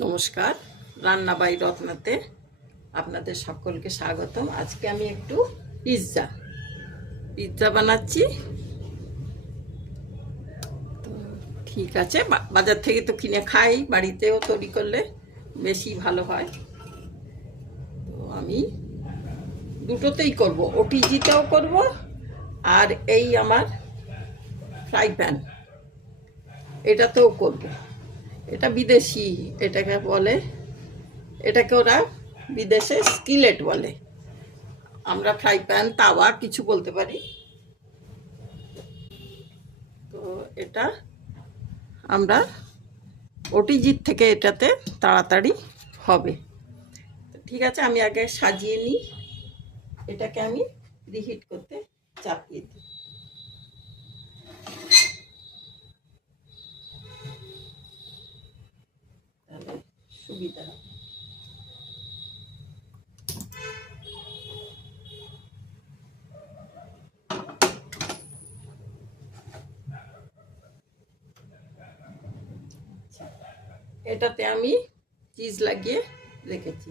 নমস্কার, রান্না বাই রত্নাতে আপনাদের সকলকে স্বাগতম। আজকে আমি একটু পিৎজা পিৎজা বানাচ্ছি। ঠিক আছে, বাজার থেকে তো কিনে খাই, বাড়িতেও তৈরি করলে বেশি ভালো হয়। তো আমি দুটোতেই করব, ওটিজিতেও করব আর এই আমার ফ্রাই প্যান এটাতেও করব। এটা বিদেশি, এটাকে বলে, এটাকে ওরা বিদেশে স্কিলেট বলে, আমরা ফ্রাই প্যান তাওয়া কিছু বলতে পারি। তো এটা আমরা ওটিজির থেকে এটাতে তাড়াতাড়ি হবে। ঠিক আছে, আমি আগে সাজিয়ে নিই। এটাকে আমি রিহিট করতে চাপিয়ে দিই, তাহলে সুবিধা হবে। এটাতে আমি চিজ লাগিয়ে রেখেছি,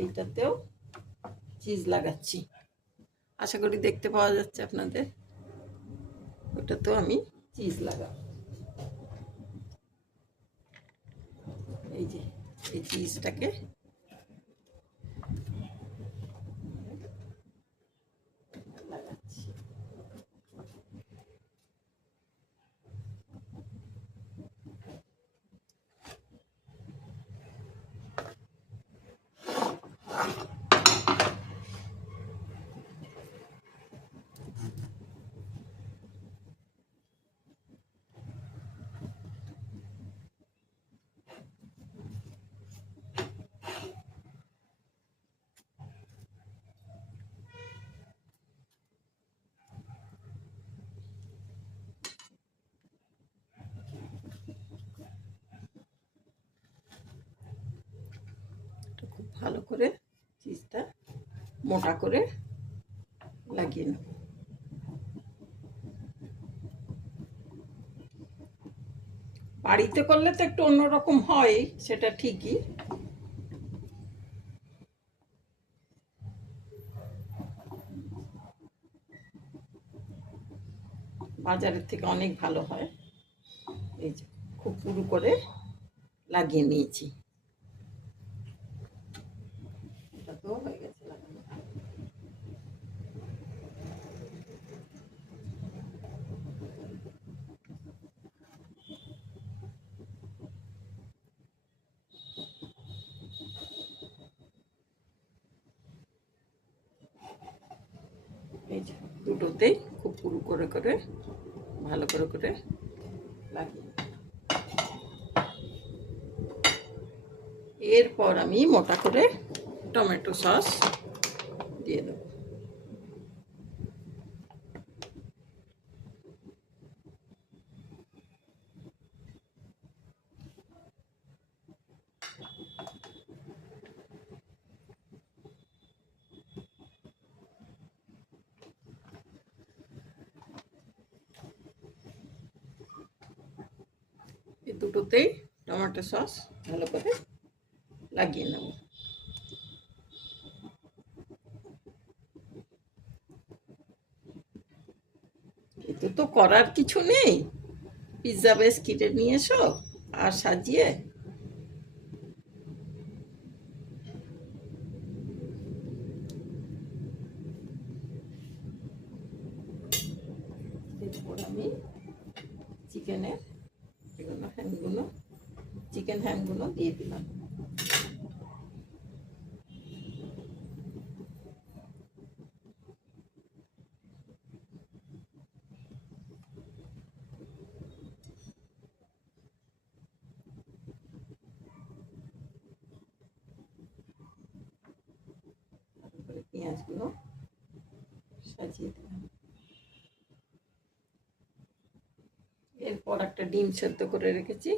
এইটাতেও চিজ লাগাচ্ছি। আশা করি দেখতে পাওয়া যাচ্ছে আপনাদের। ওটাতেও আমি চিজ লাগাবো। এই যে এই চিজটাকে লাগাচ্ছি। খুব ভালো করে চিজটা মোটা করে লাগিয়ে নেব। বাড়িতে করলে তো একটু অন্যরকম হয়, সেটা ঠিকই। বাজারের থেকে অনেক ভালো হয়। এই যে খুব পুরু করে লাগিয়ে নিয়েছি। এটা তো হয়ে গেছে লাগানো। এই যে দুটোতেই খুব পুরু করে করে ভালো করে করে লাগিয়ে, এরপর আমি মোটা করে টমেটো সস দিয়ে দেবো। এই দুটোতেই টমেটো সস ভালো করে লাগিয়ে নেব। এতে তো করার কিছু নেই, পিৎজা বেস কিনে নিয়ে এসো আর সাজিয়ে এরপর আমি চিকেনের এগুলো হ্যান্ডগুলো, চিকেন হ্যান্ডগুলো দিয়ে দিলাম। তারপরে পেঁয়াজগুলো সাজিয়ে দিলাম। এরপর একটা ডিম সেদ্ধ করে রেখেছি,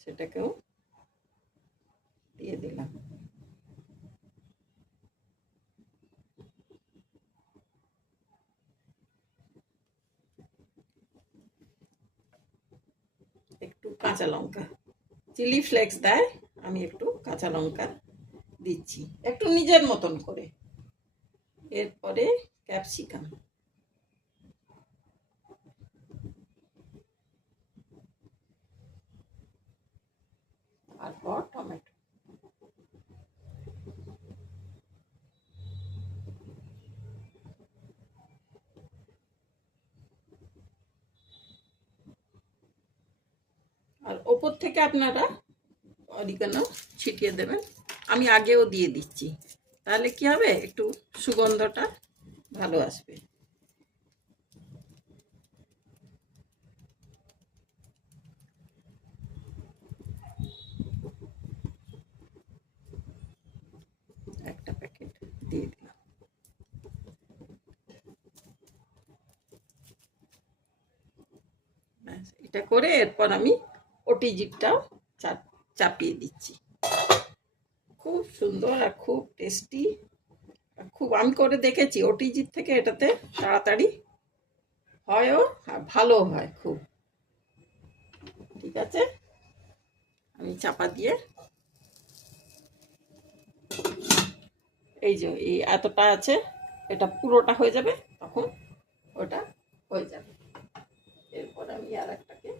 সেটাকেও দিয়ে দিলাম। একটু একটু কাঁচা লঙ্কা, চিলি ফ্লেক্স দেয়, আমি একটু কাঁচা লঙ্কা দিচ্ছি একটু নিজের মতন করে। এরপরে ক্যাপসিকাম, তারপর টমেটো। আর ওপর থেকে আপনারা অরিগানো ছিটিয়ে দেবেন, আমি আগেও দিয়ে দিচ্ছি, তাহলে কি হবে একটু সুগন্ধটা ভালো আসবে। একটা প্যাকেট দিয়ে দিলাম। এটা করে এরপর আমি ওটিজিটাও চাপিয়ে দিচ্ছি। খুব সুন্দর আর খুব টেস্টি, খুব আমি করে দেখেছি ওটিজির থেকে এটাতে তাড়াতাড়ি হয়ও আর ভালো হয় খুব। ঠিক আছে, আমি চাপা দিয়ে এই যে এই এতটা আছে, এটা পুরোটা হয়ে যাবে, তখন ওটা হয়ে যাবে। এরপর আমি আর একটাকে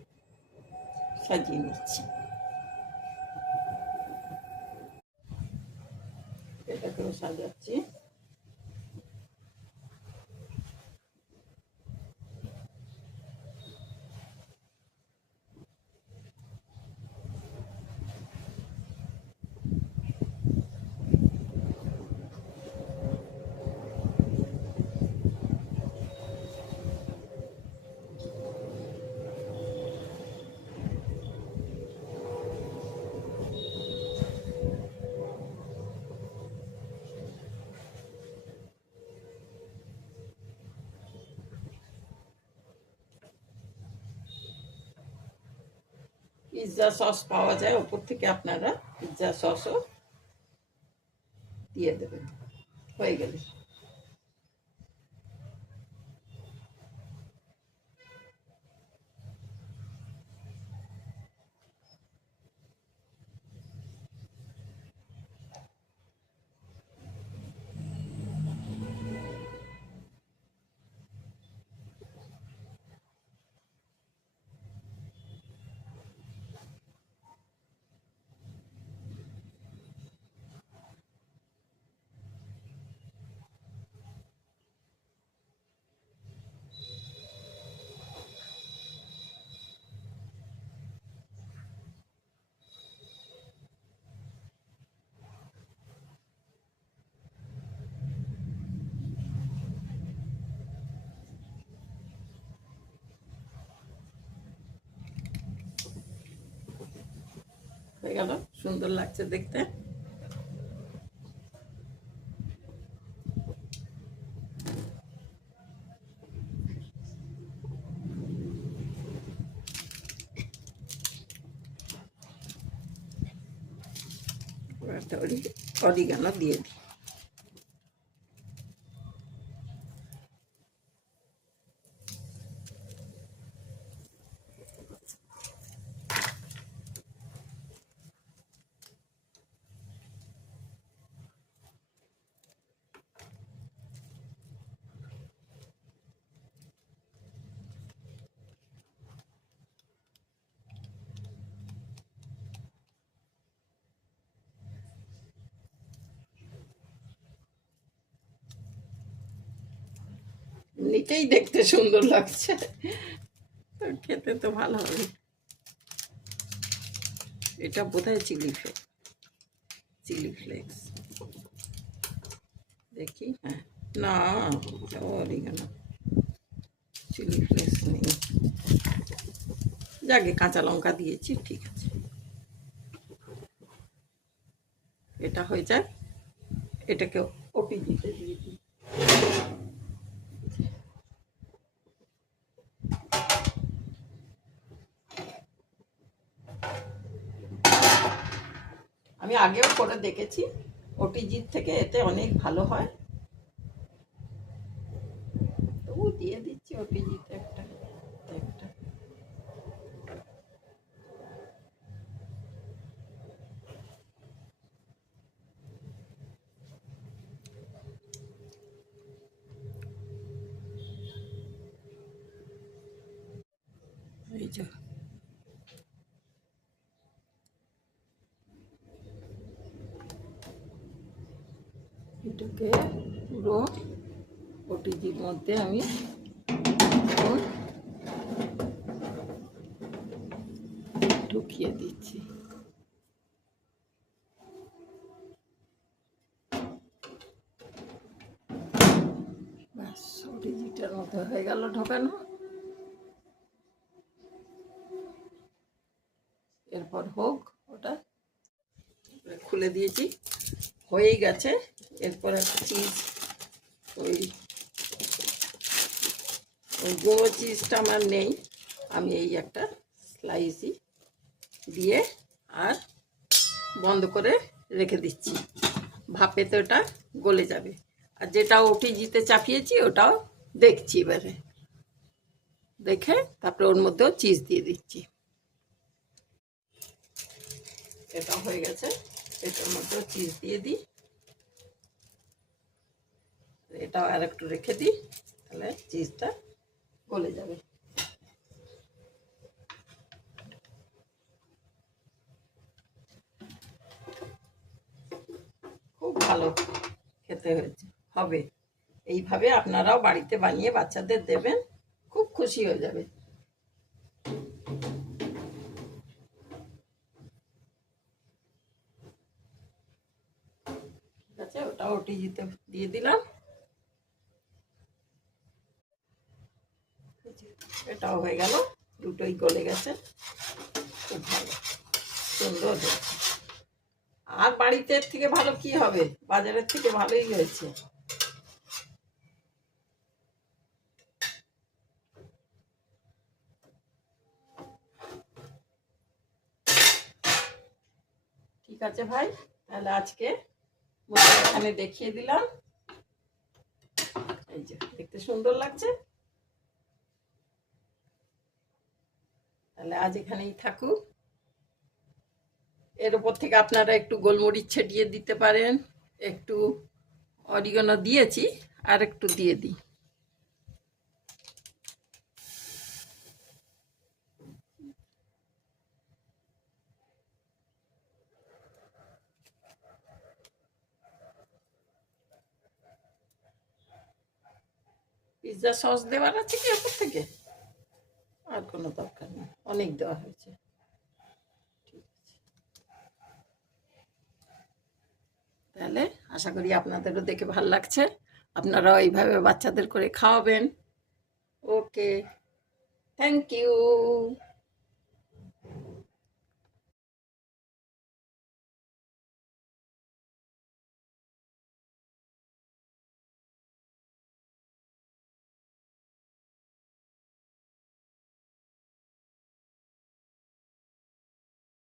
সাজিয়ে নিচ্ছি, এটাকেও সাজাচ্ছি। পিৎজা সস পাওয়া যায়, ওপর থেকে আপনারা পিৎজা সসও দিয়ে দেবেন। হয়ে গেলে হয়ে গেল, সুন্দর লাগছে দেখতে। অরিগানো দিয়ে দিই। নিচেই দেখতে সুন্দর লাগছে, খেতে তো ভালো হবে। এটা বোধহয় চিলি ফ্লেক্স, দেখি। হ্যাঁ, না অরিগানো, চিলি ফ্লেক্স নেই। যাকে কাঁচা লঙ্কা দিয়েছি, ঠিক আছে। এটা হয়ে যায়, এটাকে ওটিজিতে দিয়ে দিই। আমি আগেও করে দেখেছি, ওটিজির থেকে এতে অনেক ভালো হয়, তবু দিয়ে দিচ্ছি ওটিজিতে একটা একটা। এই যে এটাকে পুরো ওটিজির মধ্যে আমি ঢুকিয়ে দিচ্ছি। ব্যাস, ওটিজিটার মধ্যে হয়ে গেল ঢোকানো। এরপর হোক ওটা, খুলে দিয়েছি, হয়েই গেছে। এরপর একটা চিজ, ওই গুঁড়ো চিজটা আমার নেই, আমি এই একটা স্লাইসই দিয়ে আর বন্ধ করে রেখে দিচ্ছি। ভাপে তো ওটা গলে যাবে। আর যেটা ওটিজিতে চাপিয়েছি ওটাও দেখছি, এবারে দেখে তারপরে ওর মধ্যেও চিজ দিয়ে দিচ্ছি। এটা হয়ে গেছে, এটার মধ্যেও চিজ দিয়ে দিই। এটাও আর একটু রেখে দিই, তাহলে চিজটা গলে যাবে। খুব ভালো খেতে হয়েছে, হবে। এইভাবে আপনারাও বাড়িতে বানিয়ে বাচ্চাদের দেবেন, খুব খুশি হয়ে যাবে। ঠিক আছে, ওটা ওটিজিতে দিয়ে দিলাম। এটাও হয়ে গেল, দুটোই গলে গেছে, খুব ভালো, সুন্দর হয়েছে। আর বাড়িতে এর থেকে ভালো কি হবে, বাজারের থেকে ভালোই হয়েছে। ঠিক আছে ভাই, তাহলে আজকে এখানে দেখিয়ে দিলাম। এই যে দেখতে সুন্দর লাগছে। তাহলে আজ এখানেই থাকুক। এর উপর থেকে আপনারা একটু গোলমরিচ ছিটিয়ে দিতে পারেন, একটু অরিগানো দিয়েছি, আর একটু দিয়ে দিই। পিৎজা সস দেওয়ার আছে কি উপর থেকে? আর কোনো দরকার নেই, অনেক দেওয়া হয়েছে। ঠিক আছে, তাহলে আশা করি আপনাদেরও দেখে ভালো লাগছে, আপনারাও এইভাবে বাচ্চাদের করে খাওয়াবেন। ওকে, থ্যাংক ইউ।